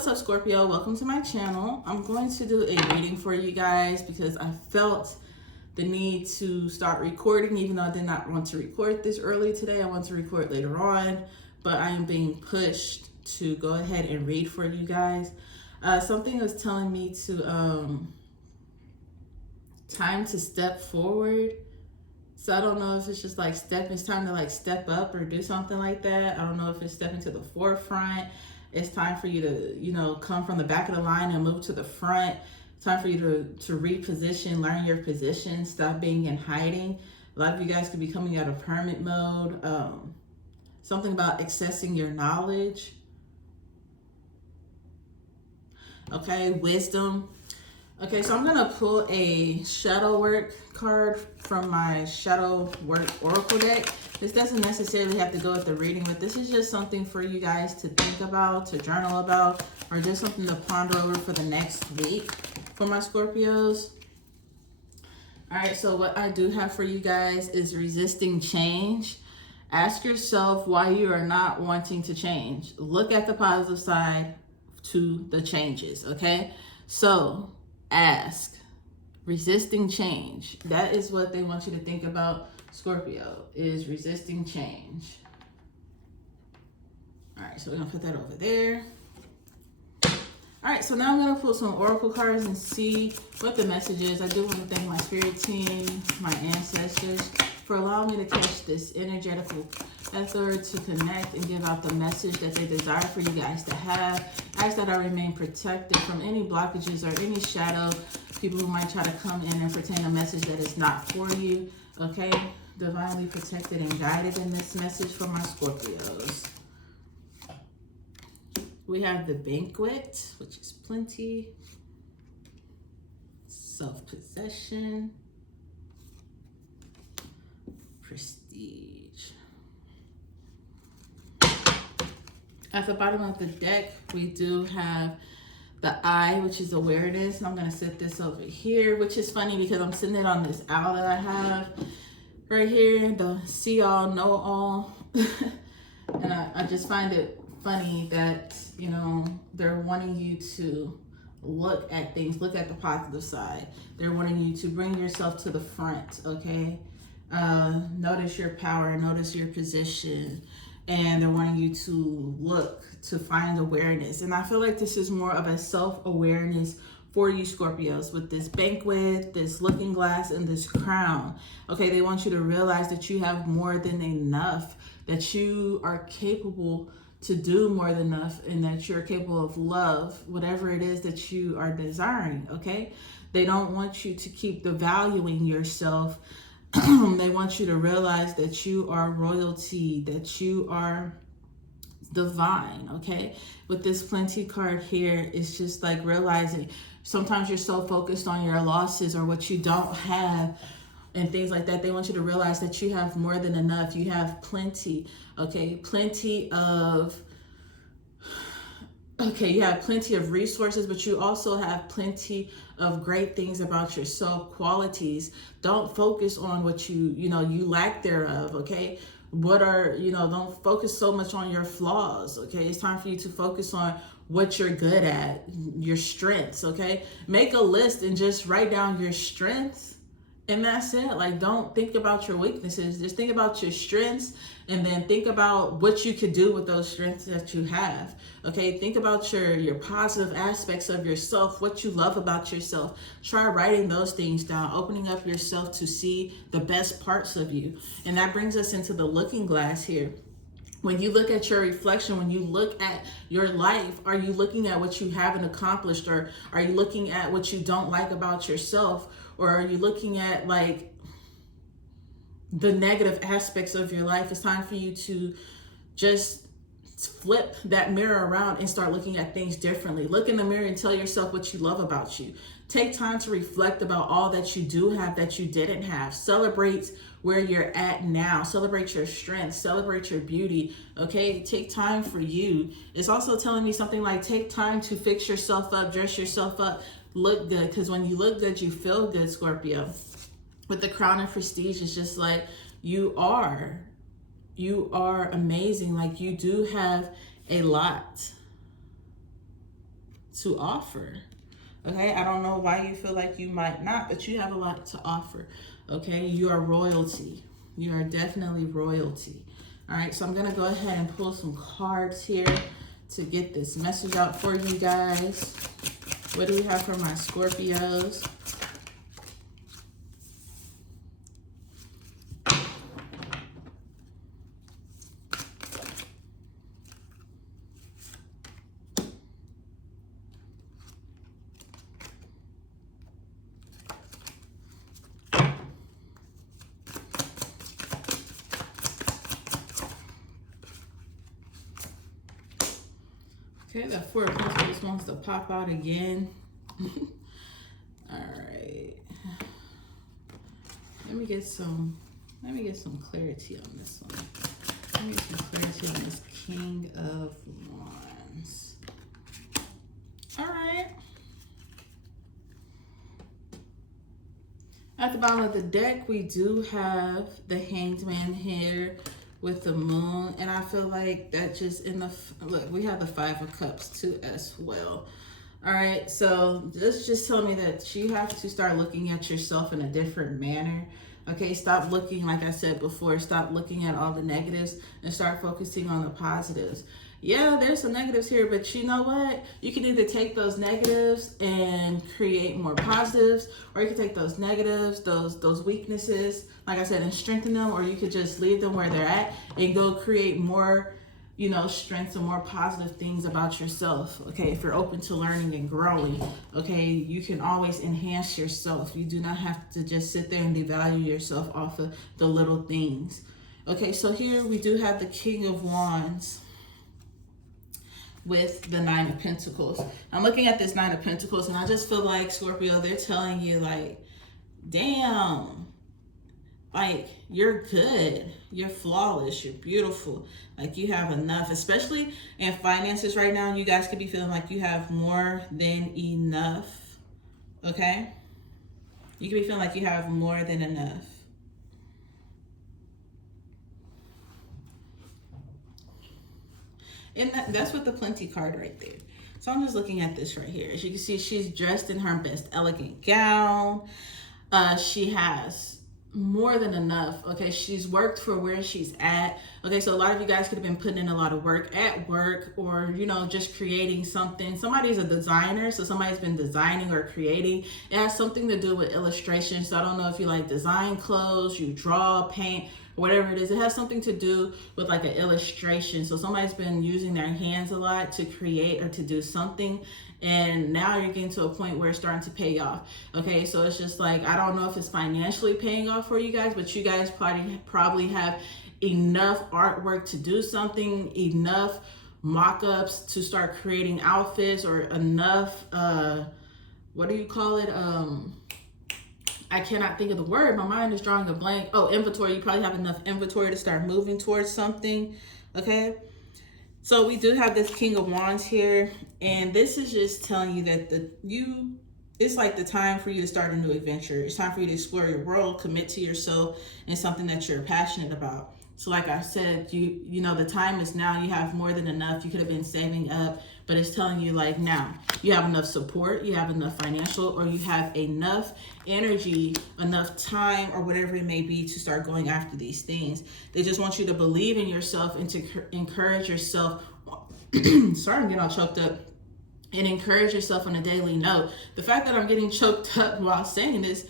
What's up, Scorpio? Welcome to my channel. I'm going to do a reading for you guys because I felt the need to start recording, even though I did not want to record this early today. I want to record later on, but I am being pushed to go ahead and read for you guys. Something was telling me to time to step forward. So I don't know if it's just like it's time to like step up or do something like that. I don't know if it's stepping to the forefront. It's time for you to, come from the back of the line and move to the front. It's time for you to reposition, learn your position, stop being in hiding. A lot of you guys could be coming out of hermit mode. Something about accessing your knowledge. Okay, wisdom. Okay, so I'm going to pull a shadow work card from my shadow work oracle deck. This doesn't necessarily have to go with the reading, but this is just something for you guys to think about, to journal about, or just something to ponder over for the next week for my Scorpios. All right, so what I do have for you guys is resisting change. Ask yourself why you are not wanting to change. Look at the positive side to the changes, okay? So ask, resisting change. That is what they want you to think about, Scorpio, is resisting change. All right, so we're gonna put that over there. All right, so now I'm gonna pull some oracle cards and see what the message is. I do want to thank my spirit team, my ancestors, for allowing me to catch this energetical effort to connect and give out the message that they desire for you guys to have. Ask that I remain protected from any blockages or any shadow people who might try to come in and pretend a message that is not for you. Okay, divinely protected and guided in this message for my Scorpios. We have the banquet, which is plenty, self-possession, prestige. At the bottom of the deck, we do have the eye, which is awareness. And I'm going to set this over here, which is funny because I'm sitting it on this owl that I have right here, the see all, know all. And I just find it funny that, they're wanting you to look at things, look at the positive side. They're wanting you to bring yourself to the front, okay? Notice your power, notice your position. And they're wanting you to look, to find awareness. And I feel like this is more of a self-awareness for you, Scorpios, with this banquet, this looking glass, and this crown. Okay, they want you to realize that you have more than enough, that you are capable to do more than enough, and that you're capable of love, whatever it is that you are desiring, okay? They don't want you to keep devaluing yourself. They want you to realize that you are royalty, that you are divine, okay? With this plenty card here, it's just like realizing sometimes you're so focused on your losses or what you don't have and things like that. They want you to realize that you have more than enough. You have plenty, okay? You have plenty of resources, but you also have plenty of great things about yourself, qualities. Don't focus on what you lack thereof, okay? Don't focus so much on your flaws, okay? It's time for you to focus on what you're good at, your strengths, okay? Make a list and just write down your strengths, and that's it. Like, don't think about your weaknesses. Just think about your strengths, and then think about what you could do with those strengths that you have. Okay, think about your positive aspects of yourself, what you love about yourself. Try writing those things down, opening up yourself to see the best parts of you. And that brings us into the looking glass here. When you look at your reflection, when you look at your life, are you looking at what you haven't accomplished, or are you looking at what you don't like about yourself, or are you looking at like the negative aspects of your life? It's time for you to just flip that mirror around and start looking at things differently. Look in the mirror and tell yourself what you love about you. Take time to reflect about all that you do have that you didn't have. Celebrate where you're at now. Celebrate your strength. Celebrate your beauty. Okay, take time for you. It's also telling me something like take time to fix yourself up, dress yourself up, look good, because when you look good, you feel good, Scorpio. With the crown and prestige, it's just like you are amazing. Like, you do have a lot. to offer. Okay, I don't know why you feel like you might not, but you have a lot to offer. Okay, you are royalty. You are definitely royalty. All right, so I'm gonna go ahead and pull some cards here to get this message out for you guys. What do we have for my Scorpios? Okay, that Four of Pentacles wants to pop out again. All right. Let me get some clarity on this one. Let me get some clarity on this King of Wands. All right. At the bottom of the deck, we do have the Hanged Man here with the Moon, and I feel like that just look, we have the Five of Cups too as well. All right, so this just tell me that you have to start looking at yourself in a different manner. Okay, stop looking, like I said before, stop looking at all the negatives and start focusing on the positives. Yeah, there's some negatives here, but you know what? You can either take those negatives and create more positives, or you can take those negatives, those weaknesses, like I said, and strengthen them, or you could just leave them where they're at and go create more, you know, strengths and more positive things about yourself. Okay, if you're open to learning and growing, okay, you can always enhance yourself. You do not have to just sit there and devalue yourself off of the little things. Okay, so here we do have the King of Wands with the Nine of Pentacles. I'm looking at this Nine of Pentacles, and I just feel like, Scorpio, they're telling you, like, damn, like, you're good, you're flawless, you're beautiful, like, you have enough. Especially in finances right now, you guys could be feeling like you have more than enough. Okay, you could be feeling like you have more than enough. And that's with the Plenty card right there. So I'm just looking at this right here. As you can see, she's dressed in her best elegant gown. She has more than enough. Okay, she's worked for where she's at. Okay, so a lot of you guys could have been putting in a lot of work at work, or, you know, just creating something. Somebody's a designer, so somebody's been designing or creating. It has something to do with illustration. So I don't know if you like design clothes, you draw, paint, whatever it is. It has something to do with like an illustration. So somebody's been using their hands a lot to create or to do something, and now you're getting to a point where it's starting to pay off. Okay, so it's just like, I don't know if it's financially paying off for you guys, but you guys probably have enough artwork to do something, enough mock-ups to start creating outfits, or enough what do you call it, I cannot think of the word. My mind is drawing a blank. Oh, inventory. You probably have enough inventory to start moving towards something. Okay. So we do have this King of Wands here. And this is just telling you that it's like the time for you to start a new adventure. It's time for you to explore your world, commit to yourself and something that you're passionate about. So like I said, you know, the time is now. You have more than enough. You could have been saving up, but it's telling you, like, now you have enough support, you have enough financial, or you have enough energy, enough time, or whatever it may be, to start going after these things. They just want you to believe in yourself and to encourage yourself. Sorry, I'm getting all choked up. And encourage yourself on a daily note. The fact that I'm getting choked up while saying this,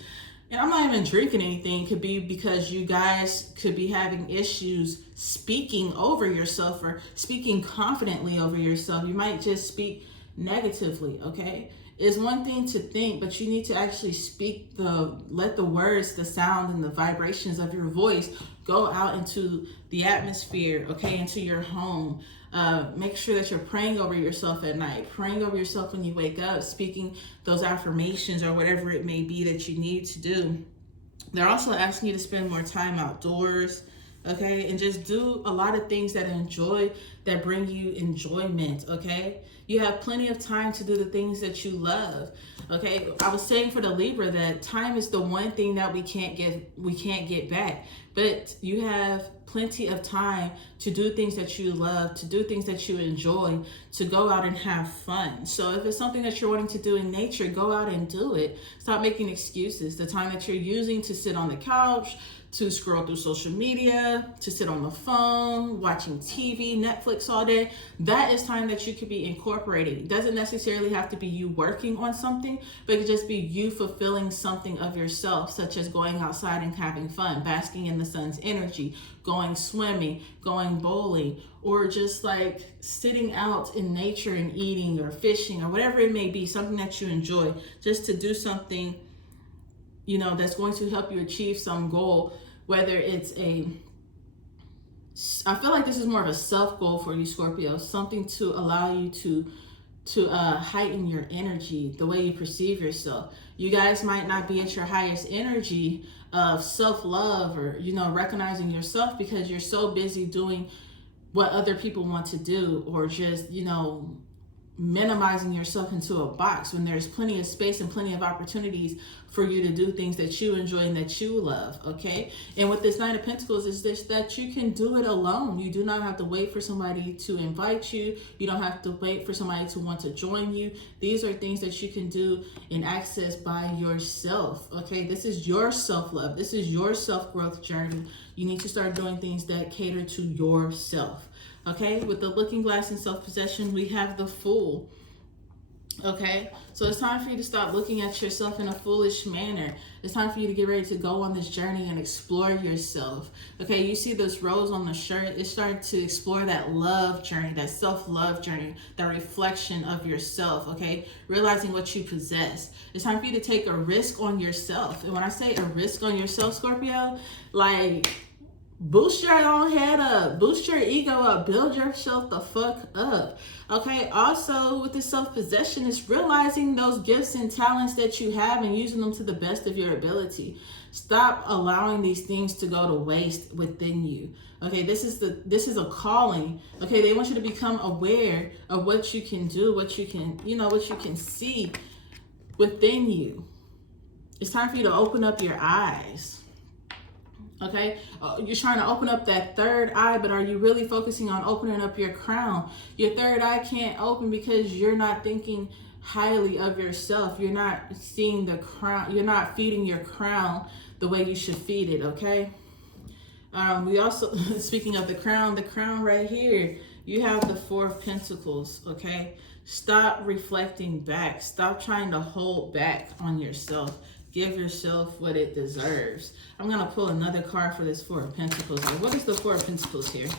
and I'm not even drinking anything, could be because you guys could be having issues speaking over yourself or speaking confidently over yourself. You might just speak negatively, okay? It's one thing to think, but you need to actually speak let the words, the sound, and the vibrations of your voice go out into the atmosphere, okay, into your home. Make sure that you're praying over yourself at night, praying over yourself when you wake up, speaking those affirmations or whatever it may be that you need to do. They're also asking you to spend more time outdoors, okay? And just do a lot of things that bring you enjoyment, okay? You have plenty of time to do the things that you love, okay? I was saying for the Libra that time is the one thing that we can't get back, but you have plenty of time to do things that you love, to do things that you enjoy, to go out and have fun. So if it's something that you're wanting to do in nature, go out and do it. Stop making excuses. The time that you're using to sit on the couch, to scroll through social media, to sit on the phone, watching TV, Netflix all day, that is time that you could be incorporating. It doesn't necessarily have to be you working on something, but it could just be you fulfilling something of yourself, such as going outside and having fun, basking in the sun's energy, going swimming, going bowling, or just like sitting out in nature and eating or fishing or whatever it may be, something that you enjoy, just to do something, you know, that's going to help you achieve some goal, whether it's I feel like this is more of a self goal for you, Scorpio, something to allow you to heighten your energy, the way you perceive yourself. You guys might not be at your highest energy of self-love or, you know, recognizing yourself because you're so busy doing what other people want to do, or just, you know, minimizing yourself into a box when there's plenty of space and plenty of opportunities for you to do things that you enjoy and that you love, okay? And with this Nine of Pentacles is this, that you can do it alone. You do not have to wait for somebody to invite you. You don't have to wait for somebody to want to join you. These are things that you can do and access by yourself, okay? This is your self-love. This is your self-growth journey. You need to start doing things that cater to yourself. Okay, with the Looking Glass and self-possession, we have the Fool. Okay, so it's time for you to stop looking at yourself in a foolish manner. It's time for you to get ready to go on this journey and explore yourself. Okay, you see this rose on the shirt. It's starting to explore that love journey, that self-love journey, that reflection of yourself. Okay, realizing what you possess. It's time for you to take a risk on yourself. And when I say a risk on yourself, Scorpio, like, boost your own head up, boost your ego up, build yourself the fuck up. Okay, also with the self-possession is realizing those gifts and talents that you have and using them to the best of your ability. Stop allowing these things to go to waste within you. Okay, this is a calling. Okay, they want you to become aware of what you can do, what you can, you know, what you can see within you. It's time for you to open up your eyes. Okay, you're trying to open up that third eye, but are you really focusing on opening up your crown? Your third eye can't open because you're not thinking highly of yourself. You're not seeing the crown. You're not feeding your crown the way you should feed it, okay? We also, speaking of the crown right here, you have the Four of Pentacles, okay? Stop reflecting back. Stop trying to hold back on yourself. Give yourself what it deserves. I'm going to pull another card for this Four of Pentacles. What is the Four of Pentacles here?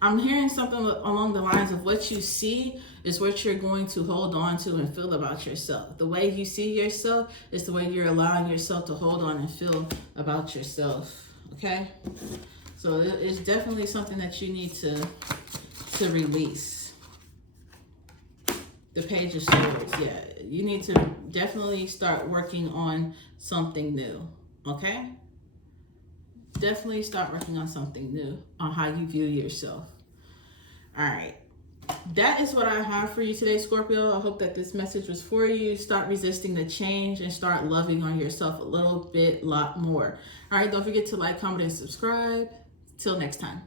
I'm hearing something along the lines of what you see is what you're going to hold on to and feel about yourself. The way you see yourself is the way you're allowing yourself to hold on and feel about yourself. Okay? So it's definitely something that you need to release. The Page of Swords, yeah. You need to definitely start working on something new, okay? Definitely start working on something new, on how you view yourself. All right. That is what I have for you today, Scorpio. I hope that this message was for you. Start resisting the change and start loving on yourself a lot more. All right, don't forget to like, comment, and subscribe. Till next time.